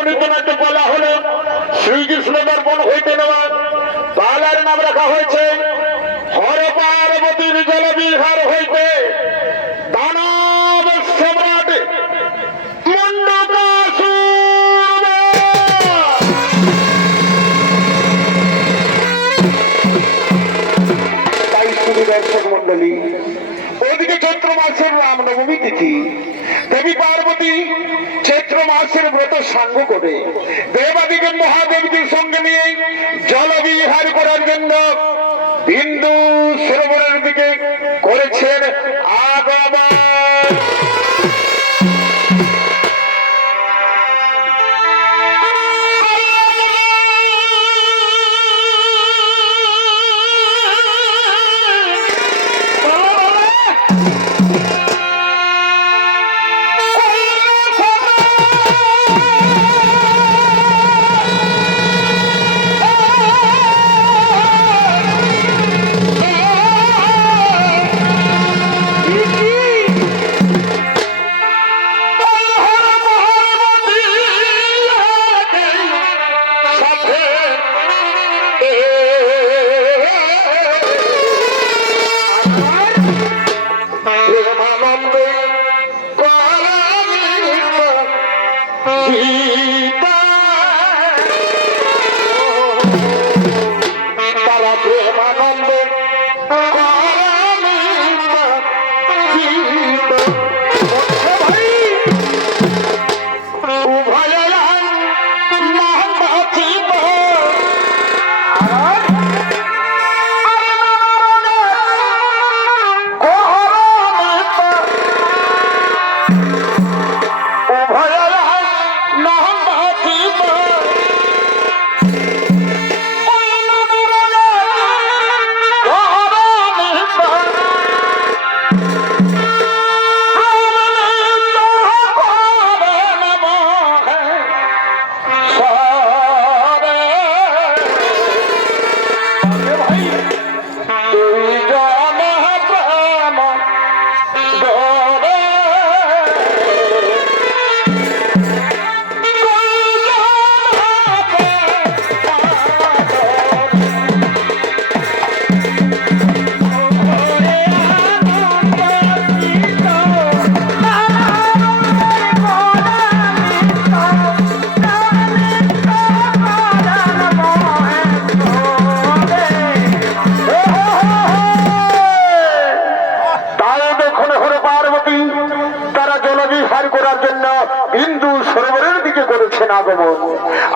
উপনিতনাকে বলা হলো শ্রীকৃষ্ণদের বন হইতে নেওয়া বালার নাম রাখা হয়েছে হর পার্বতীর জলবিহার হইতে দানব সম্রাট মুন্ডকাসুর। তাই শুধু দর্শক মন্ডলী, ওদিকে চৈত্র মাসের রামনবমী তিথি, দেবী পার্বতী চৈত্র মাসের ব্রত সাঙ্গ করে দেবাদিকে মহাদেবীর সঙ্গে নিয়ে জলবিহার করার জন্য বিন্দু সরোবরের দিকে করেছেন আগমন।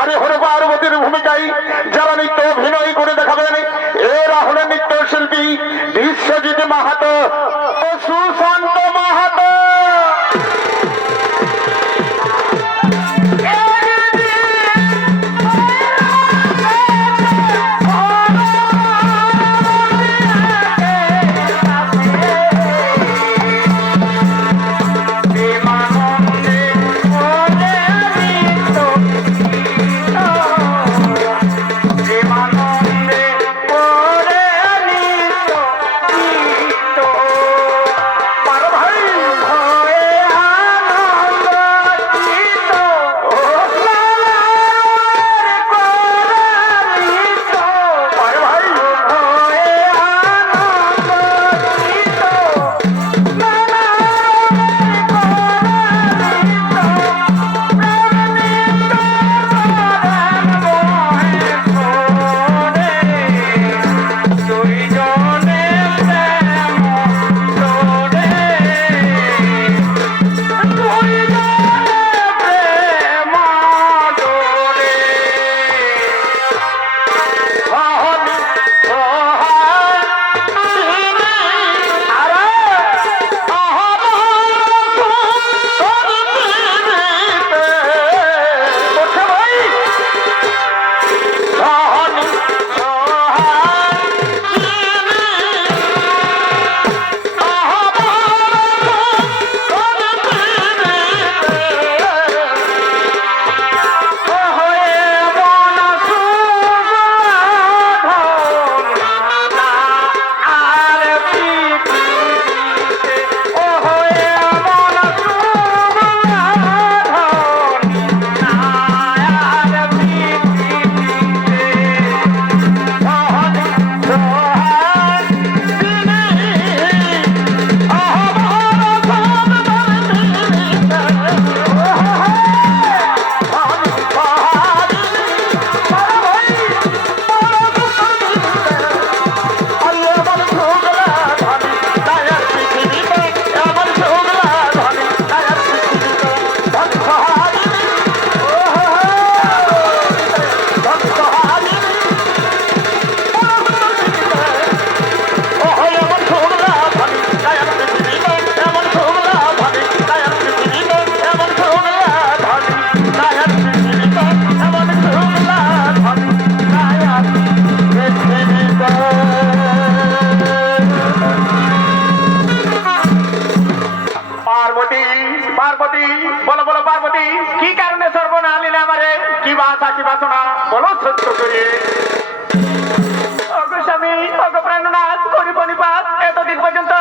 আরে হর পার্বতীর ভূমিকায় যারা নৃত্য অভিনয় করে দেখাবেন এরা হলেন নৃত্য শিল্পী বিশ্বজিৎ মাহাতো ও সুশান্ত মাহাতো। কি বাসা কি বাসনা বলো সত্য করে। ওগো স্বামী, ওগো প্রাণনাথ, করি পরিপাত, এতদিন পর্যন্ত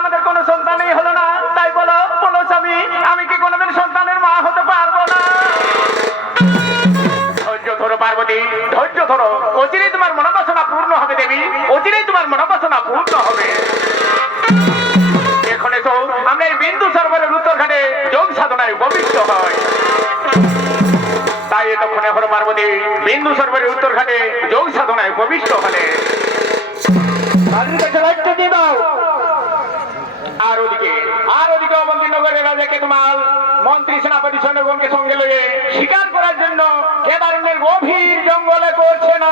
আমাদের কোনো সন্তানই হলো না, তাই বলো বলো স্বামী, আমি কি কোনোদিন সন্তানের মা হতে পারবো না? ধৈর্য ধরো পার্বতী, ধৈর্য ধরো, অচিরেই তোমার মনোবাসনা পূর্ণ হবে দেবী, অচিরেই তোমার মনোবাসনা পূর্ণ হবে। এখন এসো আমরা এই বিন্দু সরোবরের উত্তরঘাটে যোগ সাধনায় উপবিষ্ট হয়। তাই এতক্ষণে হর পার্বতী বিন্দু সরোবরের উত্তরঘাটে যোগ সাধনায় উপবিষ্ট হলে আর ওদিকে অবন্তীনগরের রাজা কেতুমাল মন্ত্রী সেনাপতি সৈন্যগণকে সঙ্গে লয়ে শিকার করার জন্য কেদারণ্যের গভীর জঙ্গলে করছে না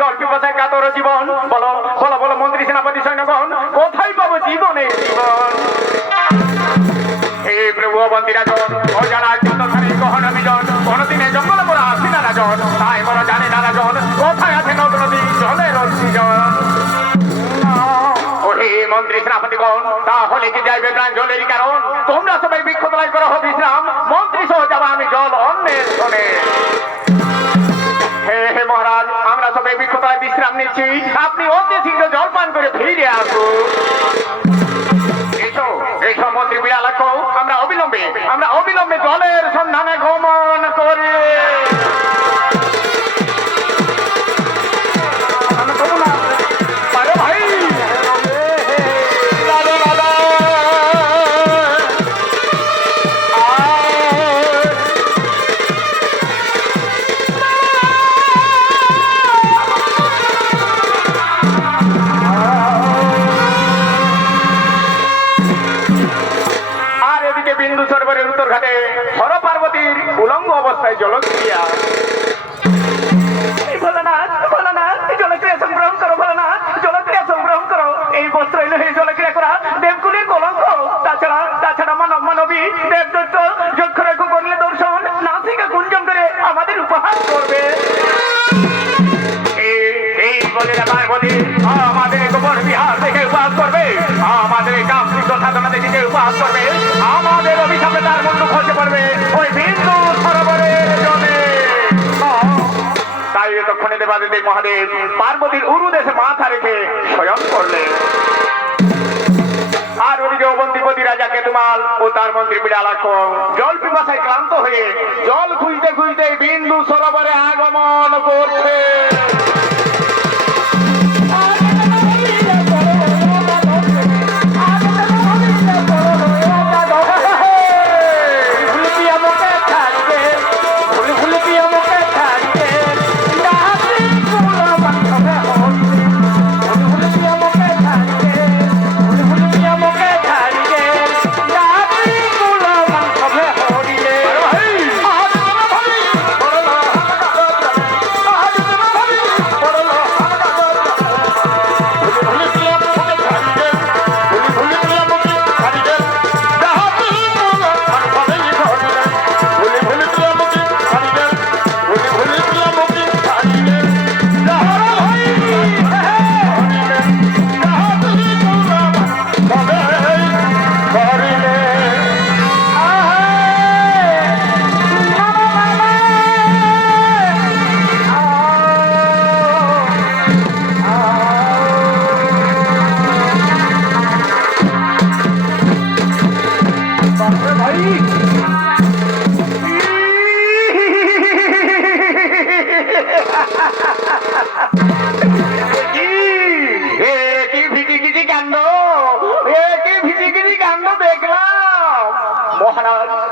জল পিপাসায় কাতর জীবন। বলো বলো বলো মন্ত্রী সেনাপতি সৈন্যগণ, কোথায় পাবো জীবনের জীবন? হে প্রভু অবন্তীরাজন, ও যারা যতখানি গহন বিজন, কোনদিনে জঙ্গল মোরা আসি না রাজন, তাই মোরা জানি না রাজন, কোথায় আছে নদ নদী জলের অক্সিজন। ওহে মন্ত্রী সেনাপতিগণ, তাহলে কি যাইবে প্রাণ জলেরই কারণ? তোমরা সবাই বৃক্ষতলায় করো বিশ্রাম, মন্ত্রী সহ যাবা আমি জল অন্বেষণে। হে হে মহারাজ, আমরা সবাই বৃক্ষতলায় বিশ্রাম নিচ্ছি, আপনি অতি শীঘ্র জল পান করে ফিরে আসুন। এসো এসো মন্ত্রী বিড়ালাক্ষ, আমরা অবিলম্বে জলের সন্ধানে গমন করি। উত্তর ঘাটে হর পার্বতীর উলঙ্গ অবস্থায় জলক্রিয়া। ভোলানাথ ভোলানাথ জলক্রিয়া সংগ্রহ করো, ভোলানাথ জলক্রিয়া সংগ্রহ করো। এই বস্ত্র এলে হয়ে জলক্রিয়া করা দেবকুলের কলঙ্ক। তাছাড়া মানব মানবী দেবদত্ত যক্ষরেখ করলে দর্শন নাসিকা কুঞ্জম করে আমাদের উপহাস করবে। এই বলে পার্বতী আমাদের গোপন বিহার থেকে উপহাস করবে, আমাদের কামৃত সাধনা থেকে উপহাস করবে, আমাদের অভিশাপে তার মুন্ডু খসে পড়বে ওই বিন্দু সরোবরের জলে। তাই এতক্ষণে দেবাদিদেব মহাদেব পার্বতীর উরু দেশে মাথা রেখে শয়ন করলেন। আর ওদিকে অবন্তিপতি রাজা কেতুমাল ও তার মন্ত্রী বিড়ালাক্ষ জল পিপাসায় ক্লান্ত হয়ে জল খুঁজতে খুঁজতে বিন্দু সরোবরে আগমন করছে।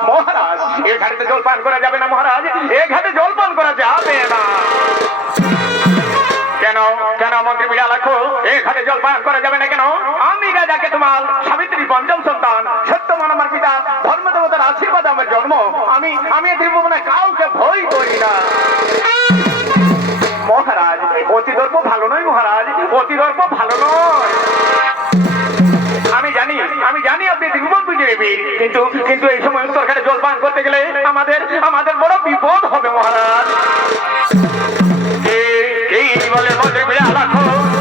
মহারাজ এ ঘাটে জলপান করা যাবে না, মহারাজ এ ঘাটে জলপান করা যাবে না। কেন কেন মন্ত্রী বিড়ালাক্ষ এ ঘাটে জলপান করা যাবে না কেন? আমি রাজা কেতুমাল সাবিত্রী পঞ্চম সন্তান, সত্যমান আমার পিতা, ধর্মদেবতার আশীর্বাদ আমার জন্ম। আমি ত্রিভুবনে কাউকে ভয় করি না। মহারাজ অতি দর্প ভালো নয়, মহারাজ অতি দর্প ভালো নয়। আমি জানি আপনি ত্রিভুবন বিজয়ী বীর, কিন্তু এই সময় উত্তরঘাটে জলপান করতে গেলে আমাদের বড় বিপদ হবে মহারাজ। এই বলে মন্ত্রী বিড়ালাক্ষ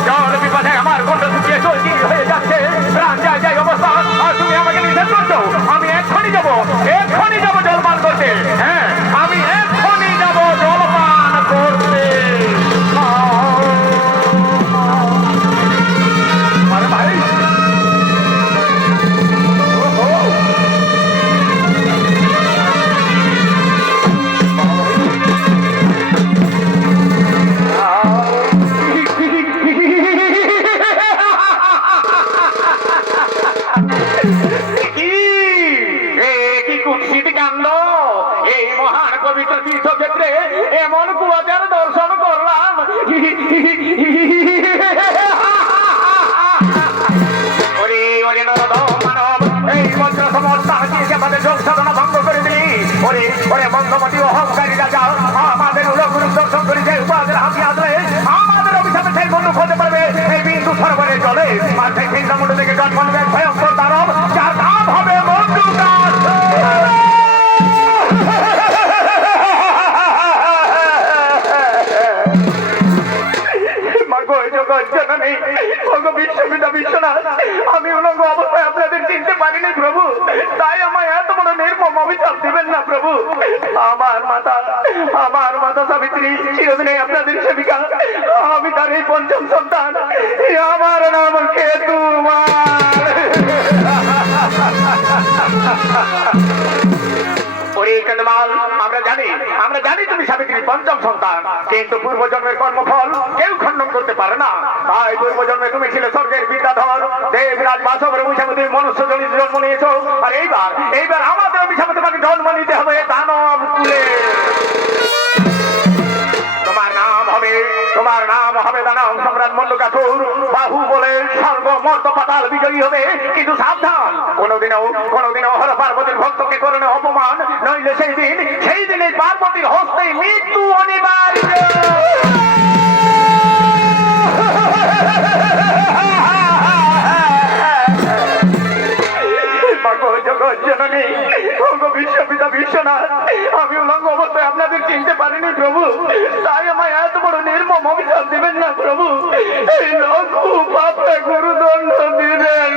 জল বিপদে আমার কণ্ঠ শুকিয়ে চলতি হয়ে যাচ্ছে, প্রাণ যায় অবস্থা। আর তুমি আমাকে নিষেধ করছো? আমি এক্ষুনি যাবো জলপান করতে। হ্যাঁ আমি এক্ষুনি যাবো জলপান করতে। ভাই পবিত্র তীর্থক্ষেত্রে এমন কুয়াচার দর্শন করলাম। এই মন্ত্র সমর্থন আমাদের যোগ সাধনা ভঙ্গ করে দিলি। ওরে বঙ্গমতী অহংকারী রাজা আমাদের উলঙ্গুরু দর্শন করে যে উপাদের হাতি আসলে আমাদের অভিশাপে সেই বন্ধু হতে পারবে এই বিন্দু সরোবরে জলে। আর সেই চিন্তামুণ্ড থেকে জন্ম নেবে ভয়ঙ্কর দানব, যার নাম হবে মন্ডুকাস। বিশ্বনাথ আমি উলঙ্গ অবস্থায় আপনাদের চিনতে পারিনি প্রভু, তাই আমায় এত বড় নির্মম অভিশাপ দিবেন না প্রভু। আমার মাতা সাবিত্রী চিরদিনে আপনাদের সেবিকা, আমি তার এই পঞ্চম সন্তান, আমার নাম কেতুমাল। ওরে কেতুমাল, আমরা জানি তুমি সাবিত্রীর পঞ্চম সন্তান, কিন্তু পূর্বজন্মের কর্মফল কেউ খণ্ডন করতে পারে না। তাই পূর্বজন্মে তুমি ছিলে স্বর্গের বিদ্যাধর, দেবরাজ বাসবের অভিশাপে তুমি মনুষ্য জন্ম নিয়েছো। আর এইবার আমাদের অভিশাপে তোমাকে জন্ম নিতে হবে দানব কুলে। তোমার নাম নাম হবে দানব সম্রাট মন্ডুকাসুর। বাহু বলে স্বর্গ মর্ত পাতাল বিজয়ী হবে, কিন্তু সাবধান, কোনোদিনও হর পার্বতীর ভক্তকে করণে অপমান, নইলে সেই দিনে পার্বতীর হস্তে মৃত্যু অনিবার্য। বিশ্বনাথ, আমি উলঙ্গ অবস্থায় আপনাদের চিনতে পারিনি প্রভু, তাই আমায় এত বড় নির্মম অভিশাপ দিবেন না প্রভু। এই লঘু পাপে গুরুদণ্ড দিলেন।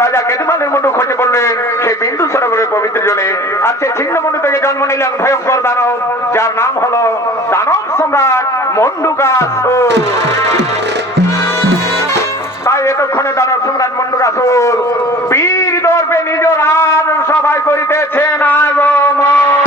রাজা কেতুমানের মুন্ডু খসে পড়লেন সেই বিন্দু সরোবরের পবিত্র জলে। আর সেই ছিন্ন মুন্ডু থেকে জন্ম নিলেন ভয়ঙ্কর দানব, যার নাম হলো দানব সম্রাট মন্ডুকাসুর। তাই এতক্ষণে দানব সম্রাট মন্ডুকাসুর বীর দর্পে নিজ রাজ সবাই করিতেছেন আগমন।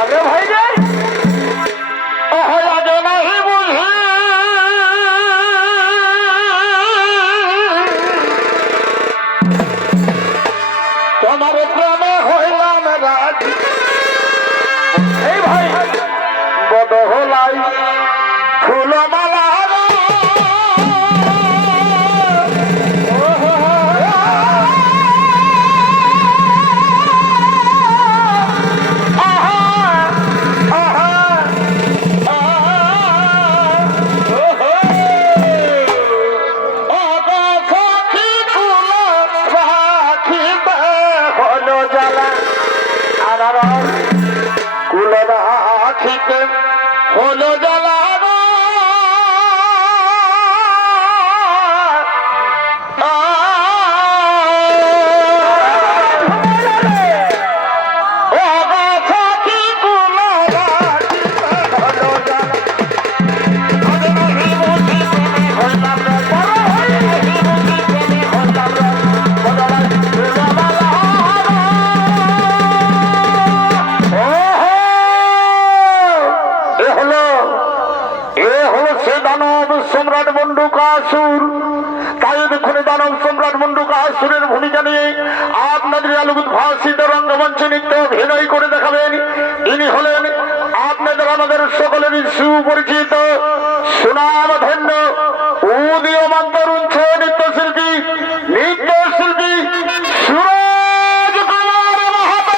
আরে ভাই রে আগে নাহি বুঝি তোমার প্রেমে হইলাম রাজি এই ভাই বড় হলাই ফুলমালা কুল রাখিতে হলো জ্বালা সম্রাট মন্ডুকাসুর। তাই দেখুন দানব সম্রাট মন্ডুকাসুরের ভূমিকা নিয়ে আপনাদের আলোক উদ্ভাসিত রঙ্গমঞ্চে নৃত্য অভিনয় করে দেখাবেন। ইনি হলেন আপনাদের আমাদের সকলেরই সুপরিচিত সুনামধন্য উদীয়মান তরুণ নৃত্যশিল্পী সুরজ কুমার মাহাতো।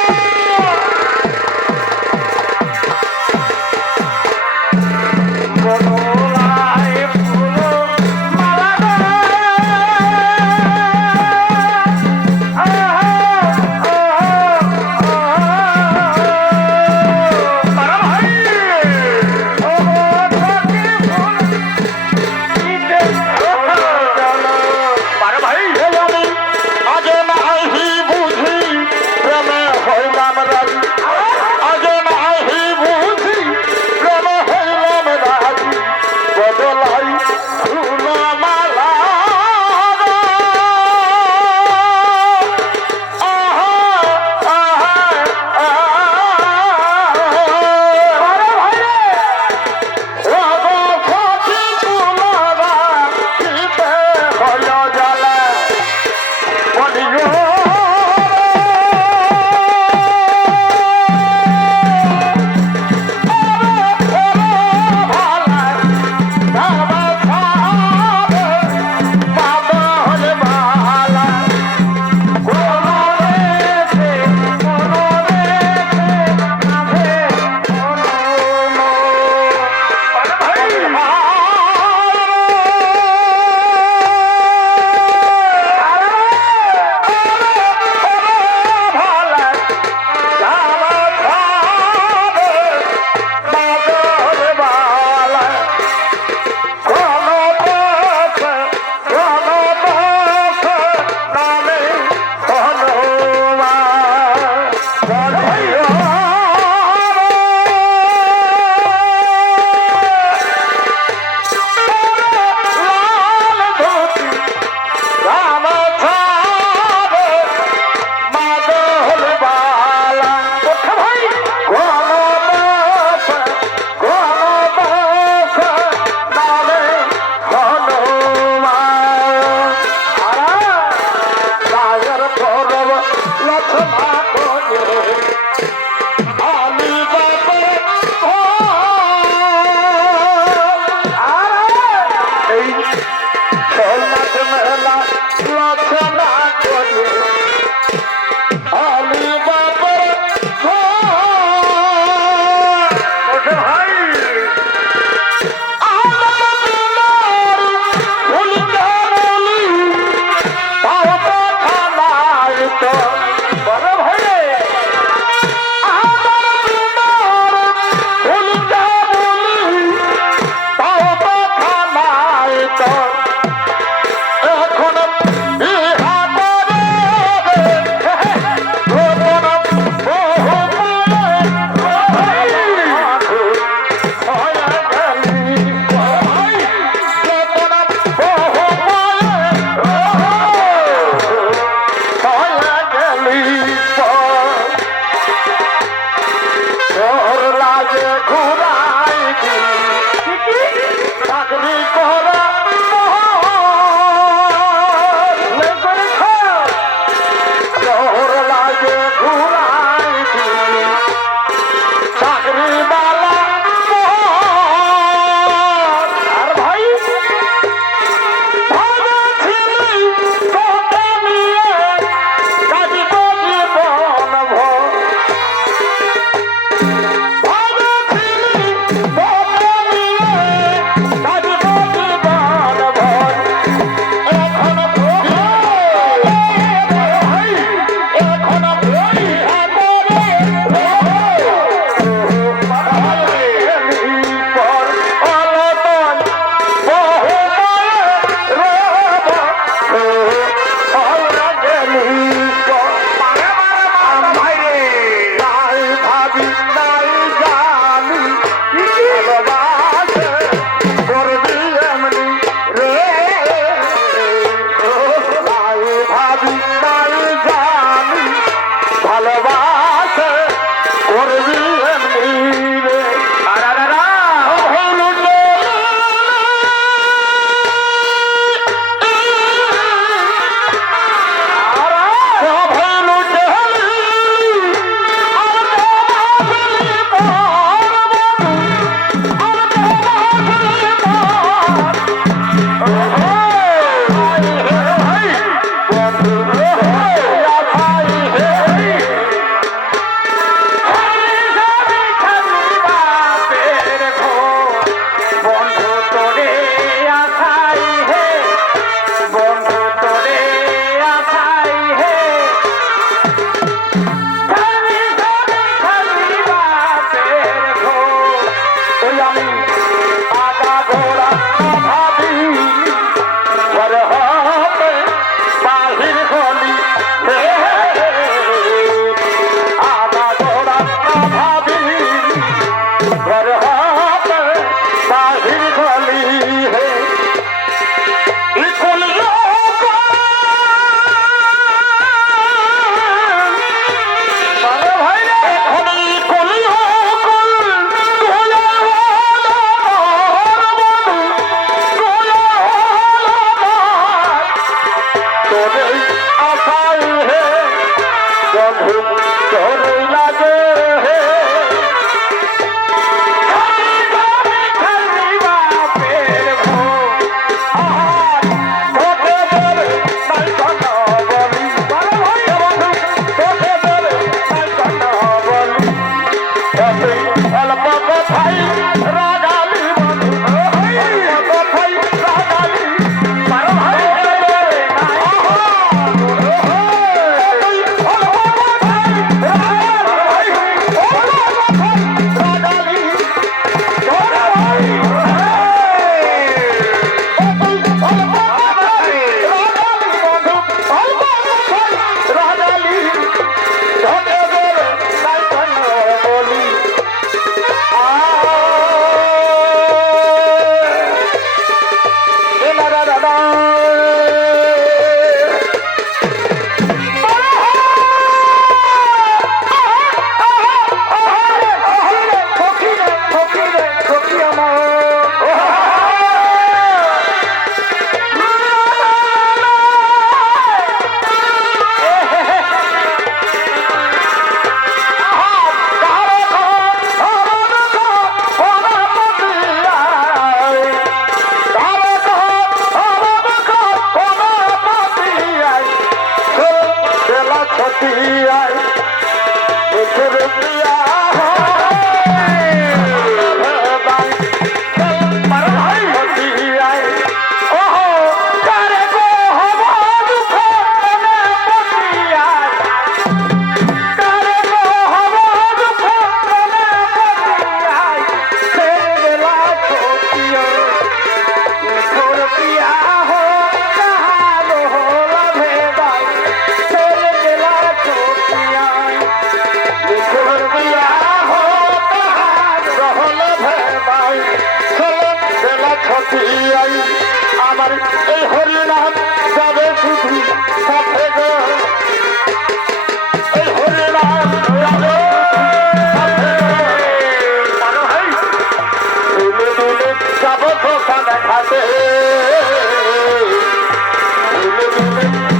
ঘাটে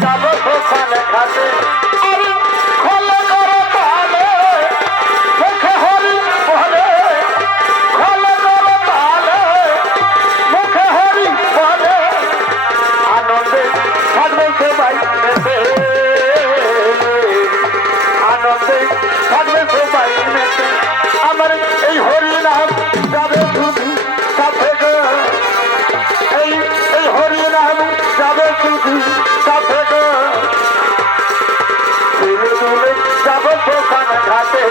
যাব শ্মশান ঘাটে আরে খোলে করো তালে মুখে হরি বলে খোলে করো তালে মুখে হরি বলে আনন্দে থাকবে সবাই মেতে আনন্দে থাকবে সবাই মেতে আমার এই হরি নাম যাবে শুধু সাথে গো এই হরি নাম যাবে শুধু সাথে গো ধীরে ধীরে যাব শ্মশান ঘাটে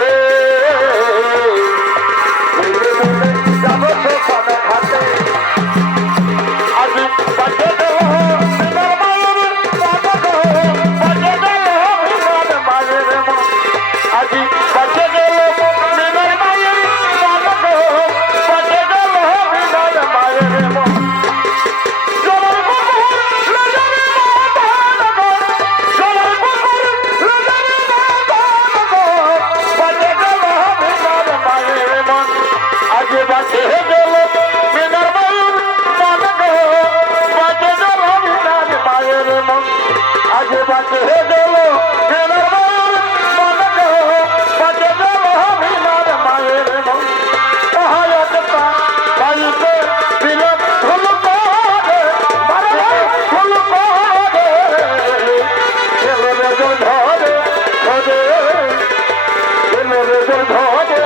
ধীরে ধীরে যাব শ্মশান ঘাটে আজ বাজে গেল বিনার মায়ের বাজে গেল বিনার মায়ের মন আজ বাজে গেল বিনার মায়ের বাজে গেল বিনার মায়ের মন বাজে গেল বিনার মায়ের মন বাজে গেল বিনার মায়ের মন আজ বাজে গেল বিনার মায়ের মন বাজে গেল বিনার মায়ের মন সহায়তা পাইতে দিল ফুল করে ফুল করে গেল রে ধরে ধরে গেল রে ধরে ধরে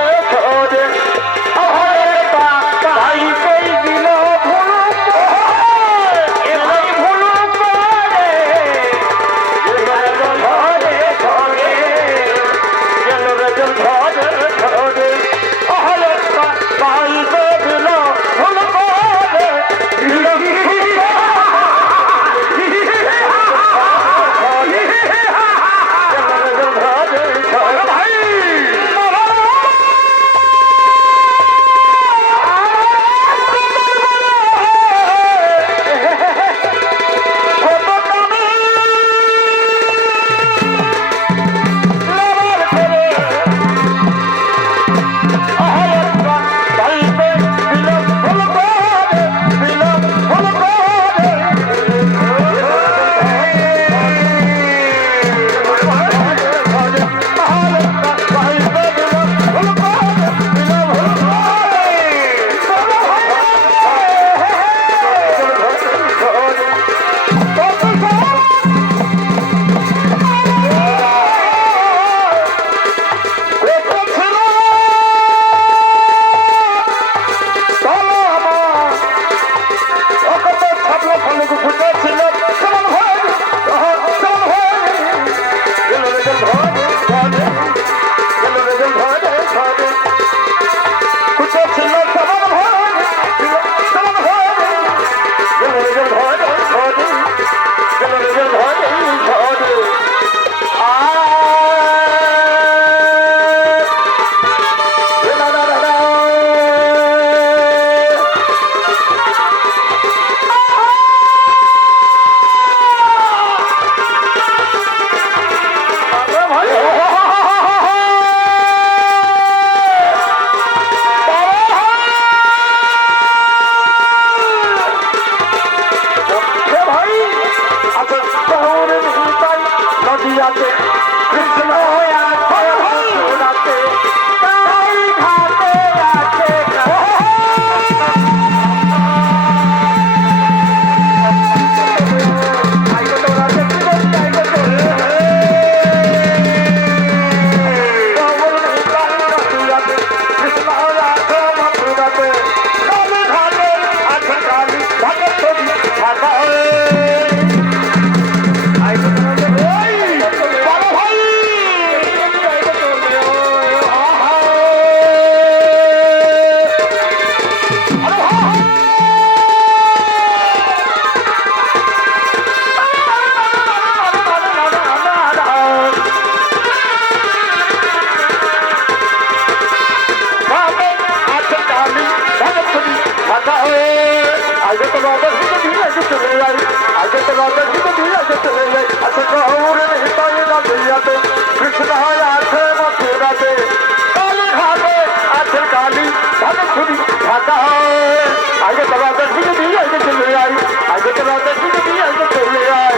ঢাকা আগে তো রাতে শুনে দিয়ে আসবে চলে আয়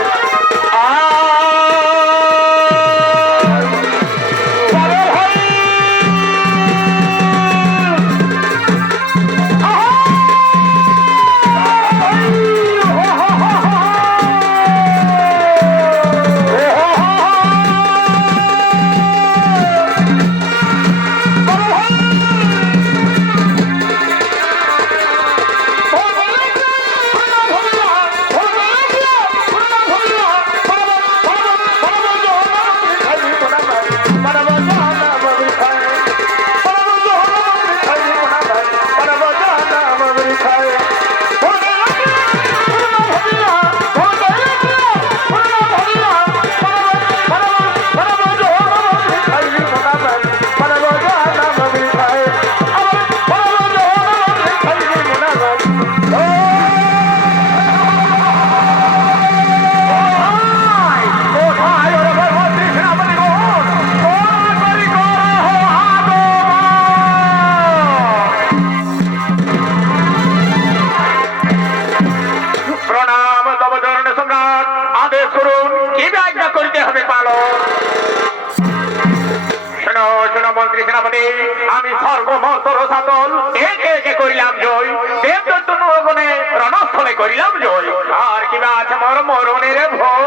আমি সর্বমন্তর সাতল একে একে করিলাম জয় দেবদত্ত নগণে রণস্থলে করিলাম জয় আর কিবা আছে মোর মরণের ভয়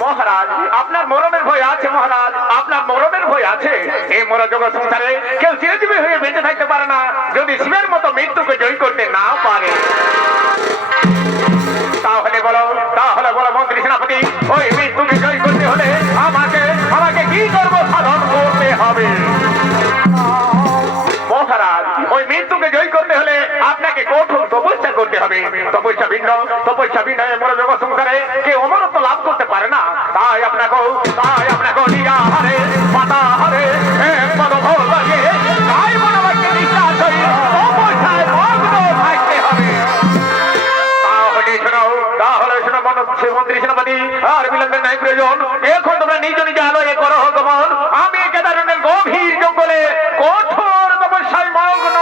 মহারাজ আপনার মরণের ভয় আছে মহারাজ আপনার মরণের ভয় আছে এই মর জগৎ সংসারে কেউ চিরজীবী হয়ে বেঁচে থাকতে পারে না যদি শিবের মতো মৃত্যুকে জয় করতে না পারে তাহলে বলো মন্ত্রী সেনাপতি ওই মৃত্যুকে জয় করতে হলে আমাকে কি কর্ম সাধন করতে হবে মহারাজ ওই মৃত্যুকে জয় করতে হলে আপনাকে কঠোর তপস্যা করতে হবে তপস্যা ভিন্ন মর জগৎ সংসারে কেউ অমরত্ব লাভ করতে পারে না তাই আপনাকে নিরাহারে পাতাহারে পদভোগ লাগে তাই মনোবাক্যে নিষ্ঠা করে তপস্যায় মগ্ন থাকতে হবে তাহলে শোনো মন্ত্রী সেনাপতি আর বিলম্বের নাই প্রয়োজন এখন তোমরা নিজ নিজ আলোয় করো গমন আমি কেদারণ্যের গভীর জঙ্গলে কঠোর তপস্যায় মগ্ন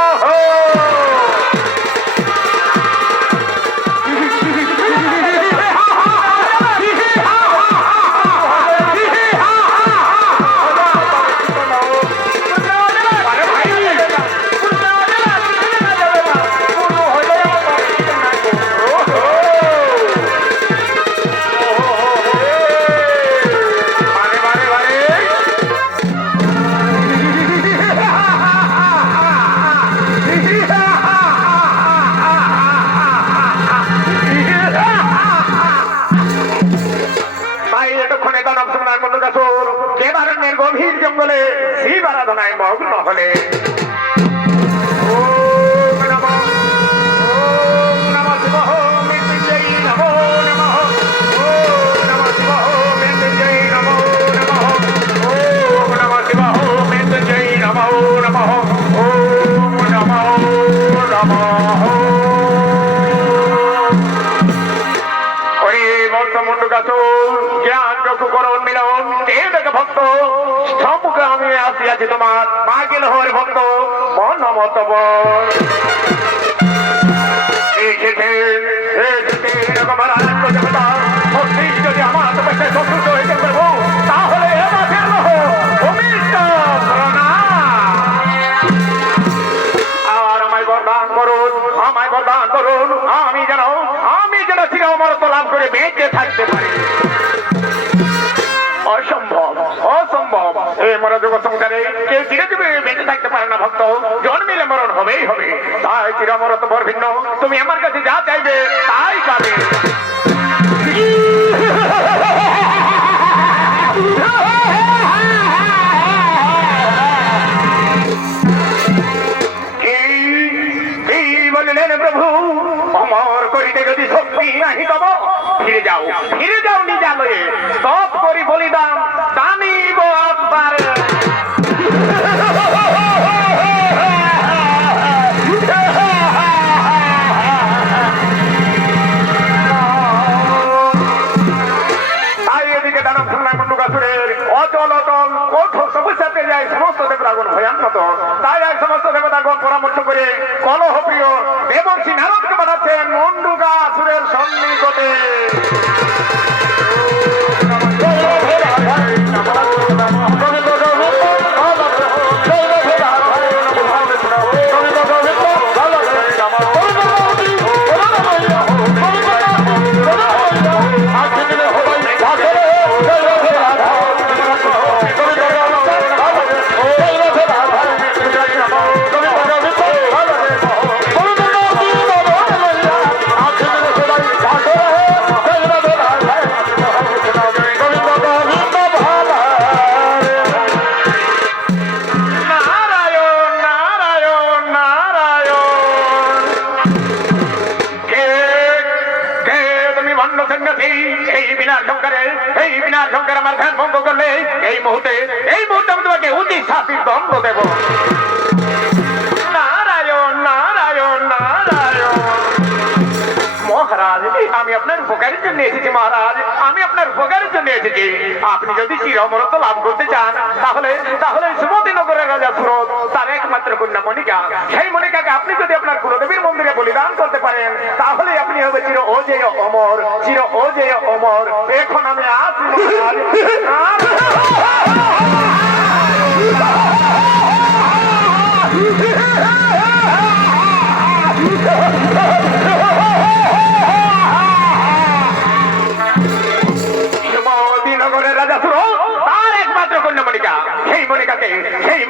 কেদারণ্যের গভীর জঙ্গলে শিব আরাধনায় মগ্ন হলে ভক্ত সম্মুখে আমি আসিয়াছি তোমার মা গেল হরে ভক্ত মন মতব যদি আমার তপস্যায় সন্তুষ্ট হইতে পারবো তাহলে আর আমায় বরদান করুন আমি যেন চির অমরত্ব লাভ করে বেঁচে থাকতে পারি অসম্ভব এই মর জগৎ সংসারে কেউ চিরজীবী বেঁচে থাকতে পারে না ভক্ত জন্মিলে মরণ হবেই হবে তাই চিরমরত বর ভিন্ন তুমি আমার কাছে যা চাইবে তাই পাবে বললেন প্রভু অমর করিতে যদি শক্তি নাহি তব ফিরে যাও নিজালয়ে তপ করি বলিদান জানিব একবার তাই এদিকে দানব সংগ্রাম মন্ডুকাসুরের অচল অটল কঠোর তপস্যাতে যায় সমস্ত দেবতাগণ ভয়ানত তাই এক সমস্ত দেবতাগণ পরামর্শ করে কলহ প্রিয় দেবর্ষি নারদকে জানাচ্ছেন মুন্ডুকাসুরের সন্নিকটে। নারায়ণ নারায়ণ নারায়ণ। কে কে তুমি ভণ্ড সন্ন্যাসী? এই বিনার সংকারে আমার ধ্যান ভঙ্গ করলে এই মুহূর্তে আমি তোমাকে উচিত শাস্তির দণ্ড দেব। নারায়ণ নারায়ণ নারায়ণ। মহারাজ, আমি আপনার উপকারের জন্য এসেছি। মহারাজ, আমি আপনার উপকারের জন্য এসেছি। আপনি যদি চিরমরত্ব লাভ করতে চান তাহলে সুমতি নগরের রাজা সুরত তার একমাত্র কন্যা মনিকা, সেই মনিকাকে আপনি যদি আপনার কুলদেবীর মন্দিরে বলিদান করতে পারেন তাহলে আপনি হবে চির অজেয় অমর, চির অজেয় অমর। এখন আমি আসি মহারাজ। নগরের রাজা সুরত তার একমাত্র কন্যা মনিকা, সেই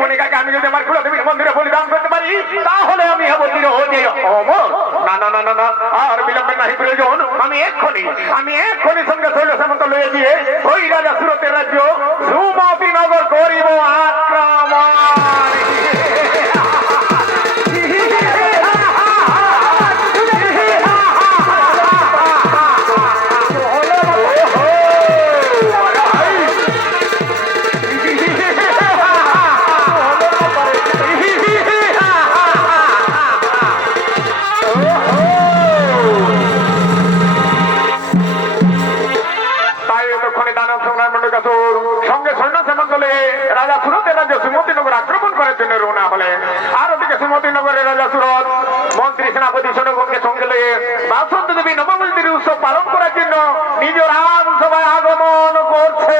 মনিকাকে আমি যদি আমার কুলদেবীর মন্দিরে বলিদান করতে পারি তাহলে আমি হব চির অজেয় অমর। না না না না না, আর বিলম্বে নাহি প্রয়োজন। আমি এক্ষুনি সঙ্গে শৈল সামন্ত লয়ে দিয়ে ওই রাজা সুরতের রাজ্য সুমতি নগর করিব আক্রমণ। সঙ্গে সৈন্য সেমন্তলে রাজা সুরতের রাজ্য সুমতিনগর আক্রমণ করার জন্য রওনা হলেন। আর ওদিকে সুমতিনগরের রাজা সুরত মন্ত্রী সেনাপতি সৈন্যগণকে সঙ্গে নিয়ে বাসন্তী দেবী নবমন্ত্রী উৎসব পালন করার জন্য নিজ রাজসভায় আগমন করছে।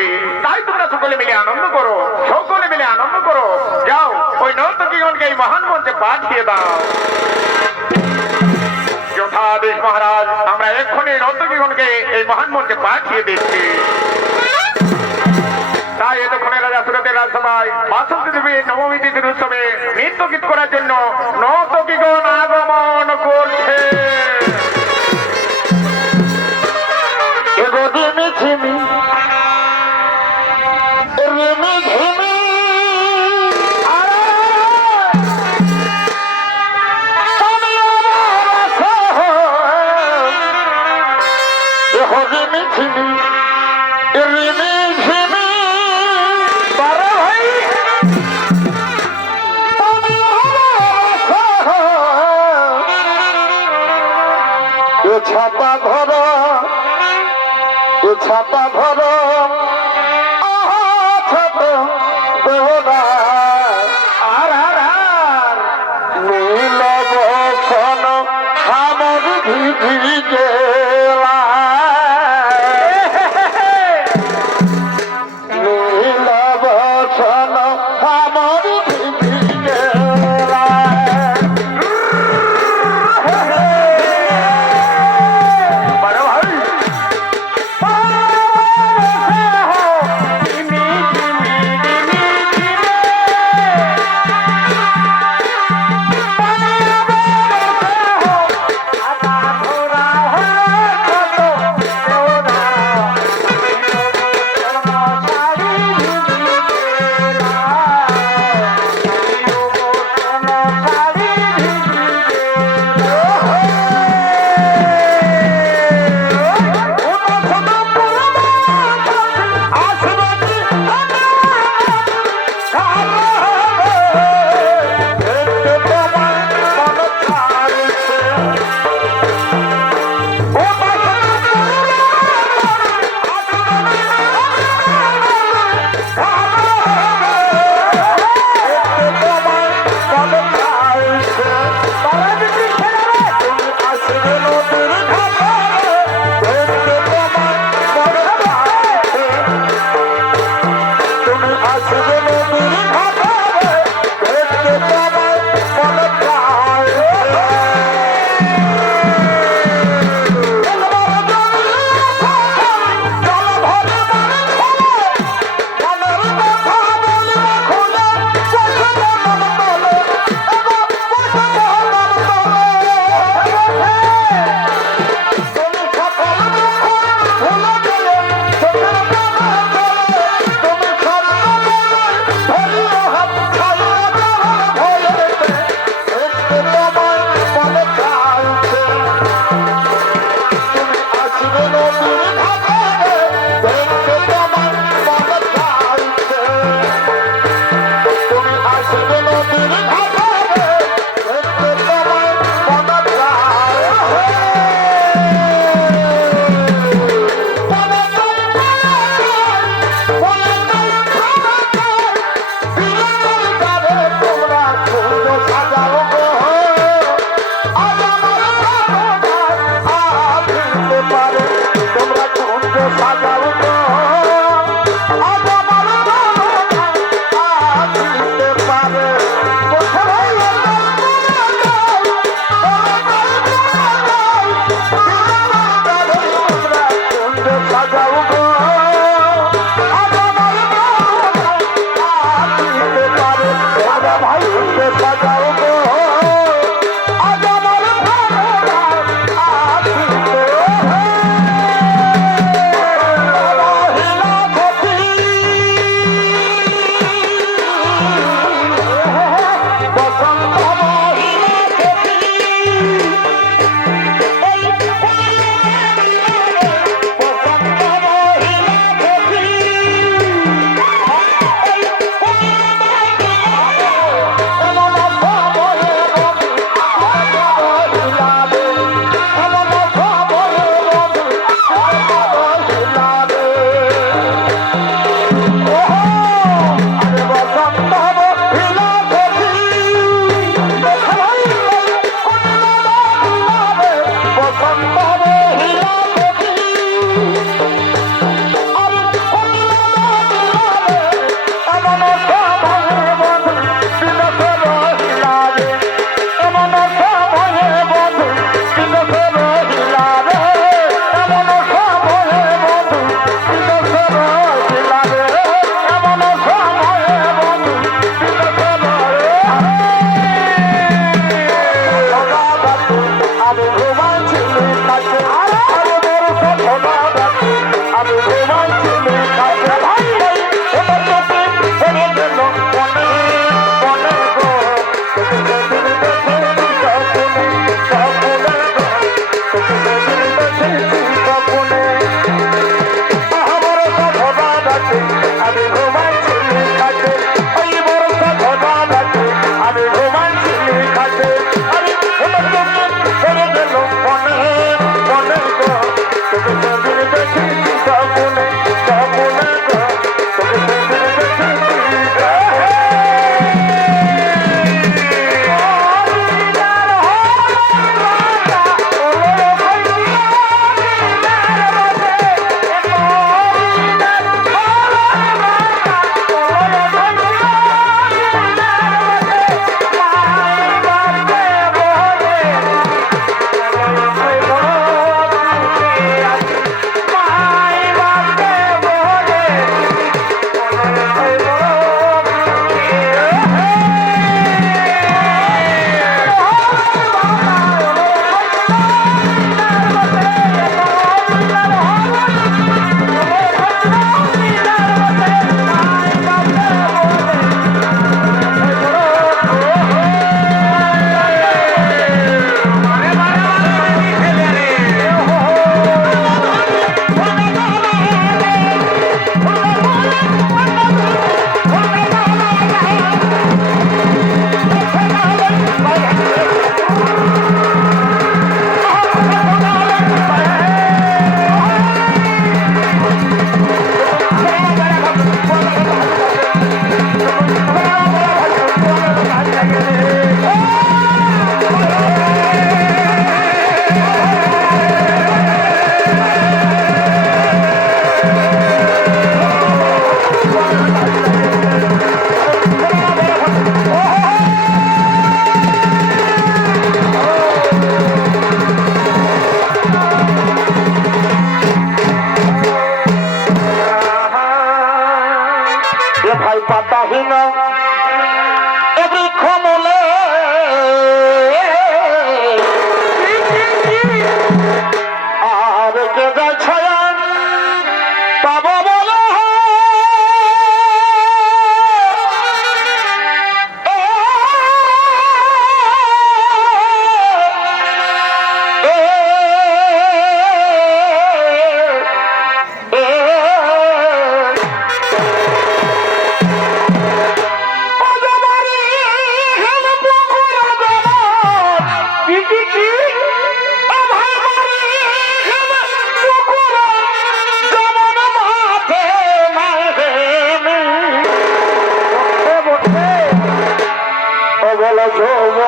দিচ্ছে, তাই তোমরা সকলে মিলে আনন্দ করো, সকলে মিলে আনন্দ করো। যাও ওই নর্তকীগণকে এই মহান মঞ্চে পাঠিয়ে দাও। যথাদেশ মহারাজ, আমরা এক্ষুনি নর্তকীগণকে এই মহান মঞ্চে পাঠিয়ে দিচ্ছি। তাই এতক্ষণে রাজা সুরতের রাজসভায় বাসন্তী দেবীর নবমী তিথির উৎসবে নৃত্য গীত করার জন্য নর্তকীগণ আগমন করছে। রিমি ঝিমি রিমি ঝিমি রিমি ঝিমি রিমি ঝিমি বারো ভাই এ ছাতা ধরো, এ ছাতা ধরো ছোট বেহরা আর আর আর নীল বসন আমার ভিজি গেলা নীল বসন আমার ভিজি গেলা বড় ভাই ছোট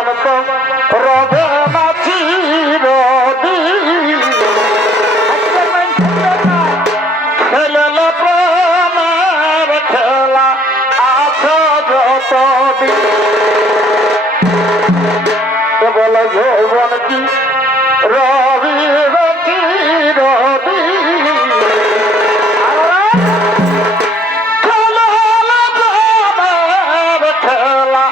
জীবন তো রবে না চিরদিন খেললে প্রেমের খেলা আছে যতদিন বলে যৌবন কি রবি চিরদিন খেললে প্রেমের খেলা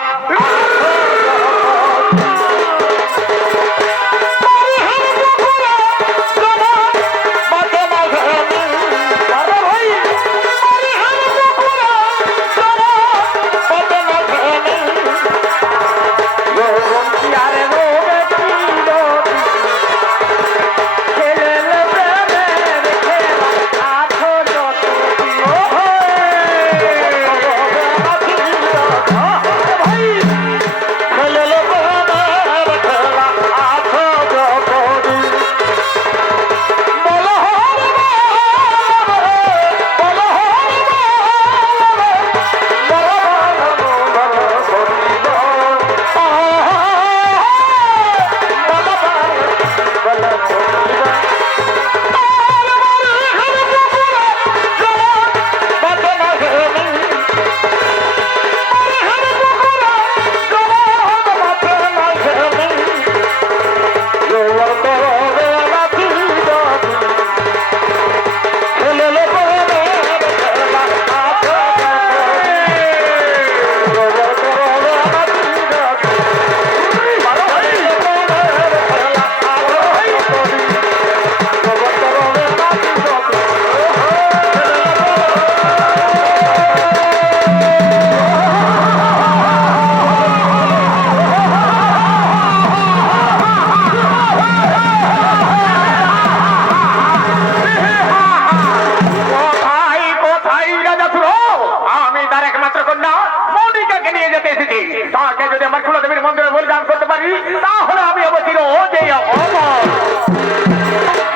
তাকে যদি আমার কুলদেবীর মন্দিরে বলিদান করতে পারি তাহলে আমি অবতীর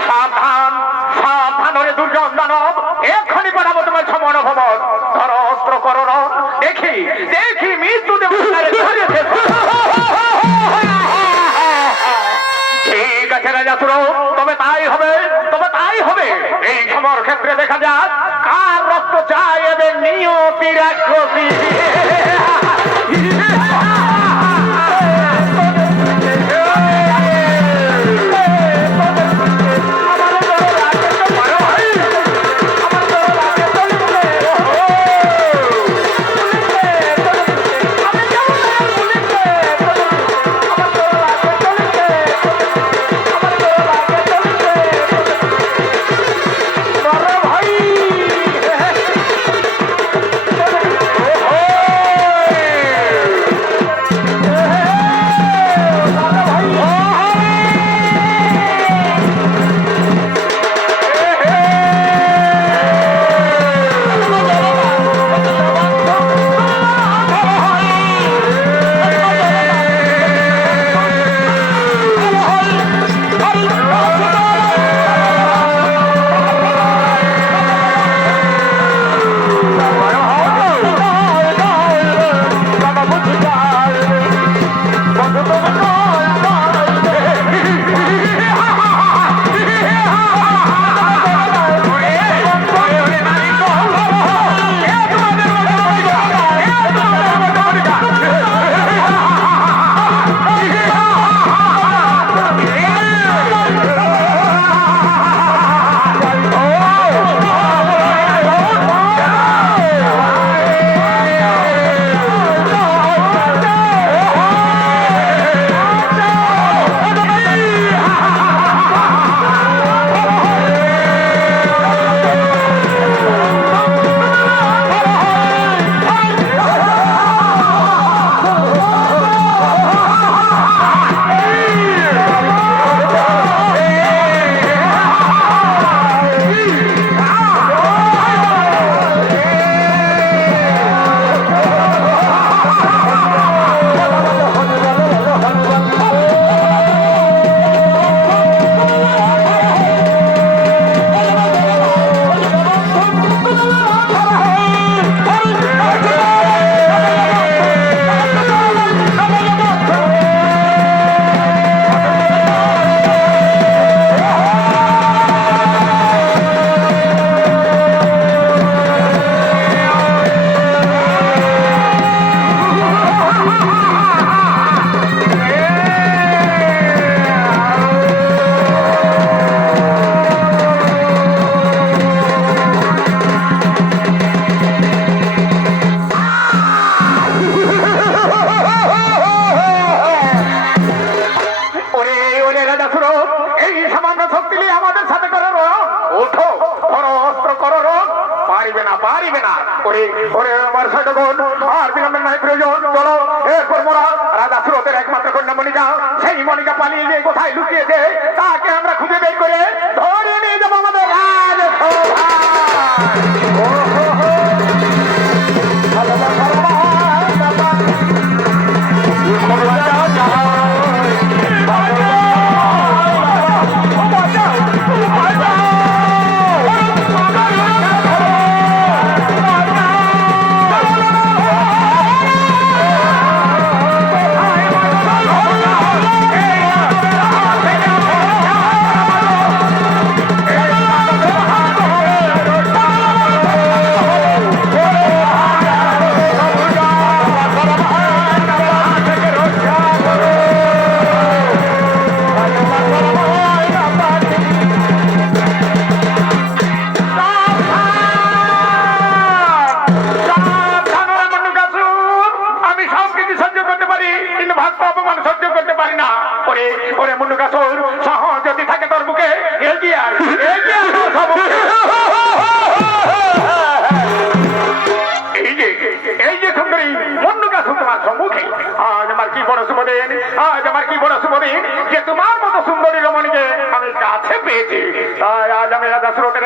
সাবধান সাবধান হলে দুর্জন দানব এক্ষুনি পাঠাবো তোমার সমান ভবন ধর অস্ত্র করণ দেখি দেখি মৃত্যু দেব ঠিক আছে রাজা সুর তবে তাই হবে এই সমর ক্ষেত্রে দেখা যাক কার রক্ত চায় এদের নিয়তির আক্রোশী রাজাসুর এই সামান্য শক্তি নিয়ে আমাদের সাথে করো ওঠো করো অস্ত্র করো পারিবে না পারিবে না ওরে ওরে আমার সৈন্যগণ আর বিলম্বের নাই প্রয়োজন চলো এরপর মোরা রাজা সুরতের একমাত্র কন্যা মনিকা সেই মনিকা পালিয়ে গিয়ে কোথায় লুকিয়েছে তাকে আমরা খুঁজে বের করে ধরে নিয়ে যাবো আমাদের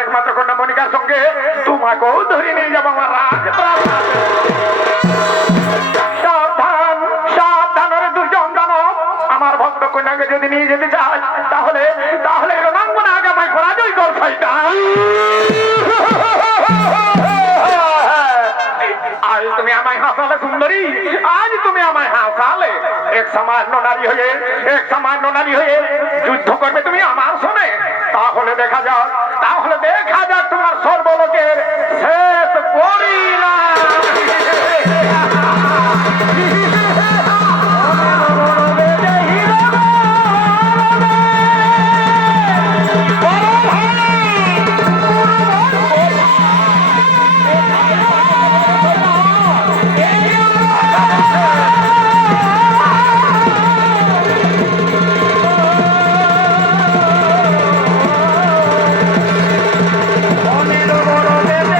একমাত্র কন্যা মনিকার সঙ্গে তোমাকেও ধরে নিয়ে যাবো আমার সাবধান সাবধান দুর্জন দানব আমার ভক্ত কন্যাকে যদি নিয়ে যেতে চায় তাহলে তাহলে রণাঙ্গনা আগামায় পরাজয় কর শয়তান আজ তুমি আমায় হাসালে সুন্দরী আজ তুমি আমায় হাসালে এক সামান্য নারী হয়ে যুদ্ধ করবে তুমি আমার শোনে তাহলে দেখা যাক তোমার সর্বলোকের শেষ পরিণাম বড়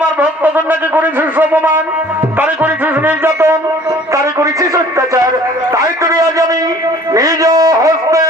আমার ভক্তদের নাকি করেছিস অপমান, তারে করেছিস নির্যাতন, তারে করেছিস অত্যাচার। তাই তুমি আজ আমি নিজ হস্তে